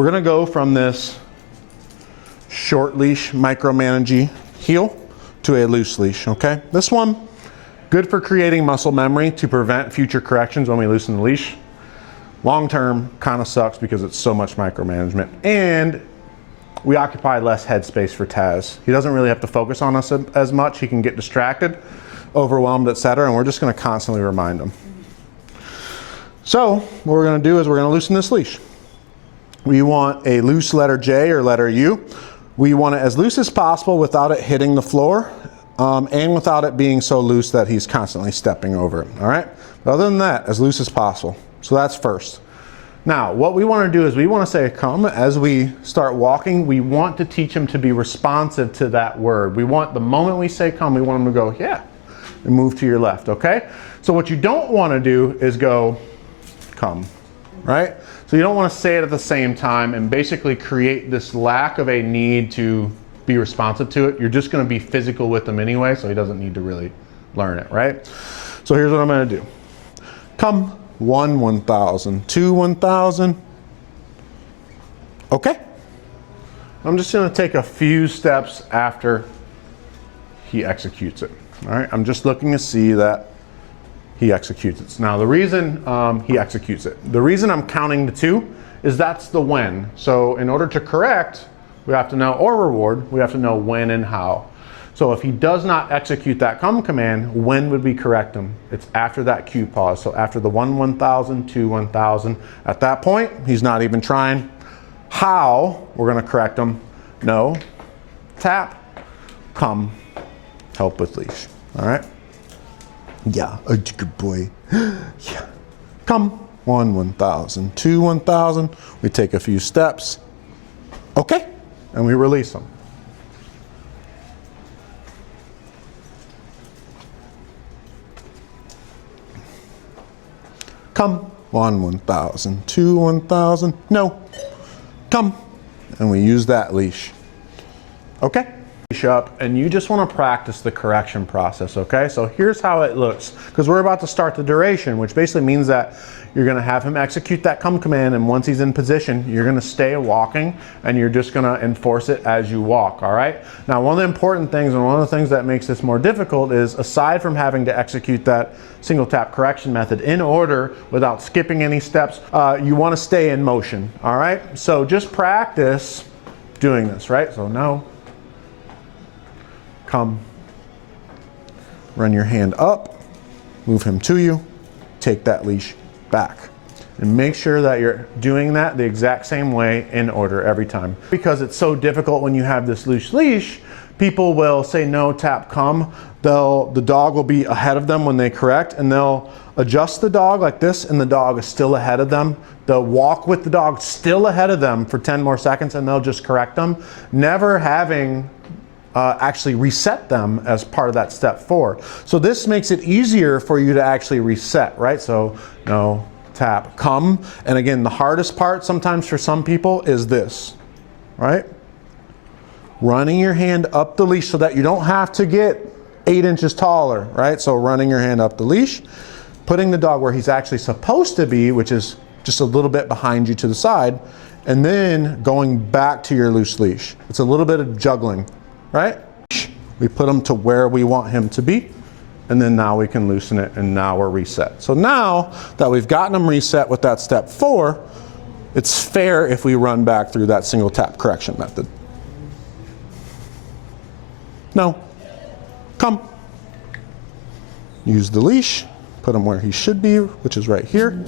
We're gonna go from this short leash micromanaging heel to a loose leash, okay? This one, good for creating muscle memory to prevent future corrections when we loosen the leash. Long term, kind of sucks because it's so much micromanagement, and we occupy less headspace for Taz. He doesn't really have to focus on us as much. He can get distracted, overwhelmed, etc., and we're just gonna constantly remind him. So what we're gonna do is we're gonna loosen this leash. We want a loose letter J or letter U. We want it as loose as possible without it hitting the floor and without it being so loose that he's constantly stepping over it, all right? But other than that, as loose as possible. So that's first. Now, what we want to do is we want to say come. As we start walking, we want to teach him to be responsive to that word. We want the moment we say come, we want him to go, yeah, and move to your left, okay? So what you don't want to do is go, come, right? So you don't want to say it at the same time and basically create this lack of a need to be responsive to it. You're just going to be physical with him anyway, so he doesn't need to really learn it, right? So here's what I'm going to do. Come, 1, 1,000, 2, 1,000. Okay. I'm just going to take a few steps after he executes it. All right. I'm just looking to see that he executes it. Now the reason he executes it, the reason I'm counting to 2 is that's the when. So in order to correct, we have to know, or reward, we have to know when and how. So if he does not execute that come command, when would we correct him? It's after that cue pause. So after the 1, 1,000, 2, 1,000. At that point, he's not even trying. How we're gonna correct him? No, tap, come, help with leash, all right? Yeah, a good boy. Yeah, come, 1, 1,000, 2, 1,000. We take a few steps, okay, and we release him. Come, 1, 1,000, 2, 1,000, no, come, and we use that leash, okay? Leash up, and you just want to practice the correction process, okay? So here's how it looks, because we're about to start the duration, which basically means that you're going to have him execute that come command, and once he's in position, you're going to stay walking, and you're just going to enforce it as you walk, all right? Now, one of the important things, and one of the things that makes this more difficult is, aside from having to execute that single tap correction method in order without skipping any steps, you want to stay in motion, all right? So just practice doing this, right? So no, come, run your hand up, move him to you, take that leash back. And make sure that you're doing that the exact same way in order every time. Because it's so difficult when you have this loose leash, people will say no, tap, come. The dog will be ahead of them when they correct, and they'll adjust the dog like this, and the dog is still ahead of them. They'll walk with the dog still ahead of them for 10 more seconds, and they'll just correct them, never having actually reset them as part of that step 4. So this makes it easier for you to actually reset, right? So no, tap, come. And again, the hardest part sometimes for some people is this, right? Running your hand up the leash so that you don't have to get 8 inches taller, right? So running your hand up the leash, putting the dog where he's actually supposed to be, which is just a little bit behind you to the side, and then going back to your loose leash. It's a little bit of juggling, right? We put him to where we want him to be, and then now we can loosen it, and now we're reset. So now that we've gotten him reset with that step 4, it's fair if we run back through that single tap correction method. No, come. Use the leash, put him where he should be, which is right here.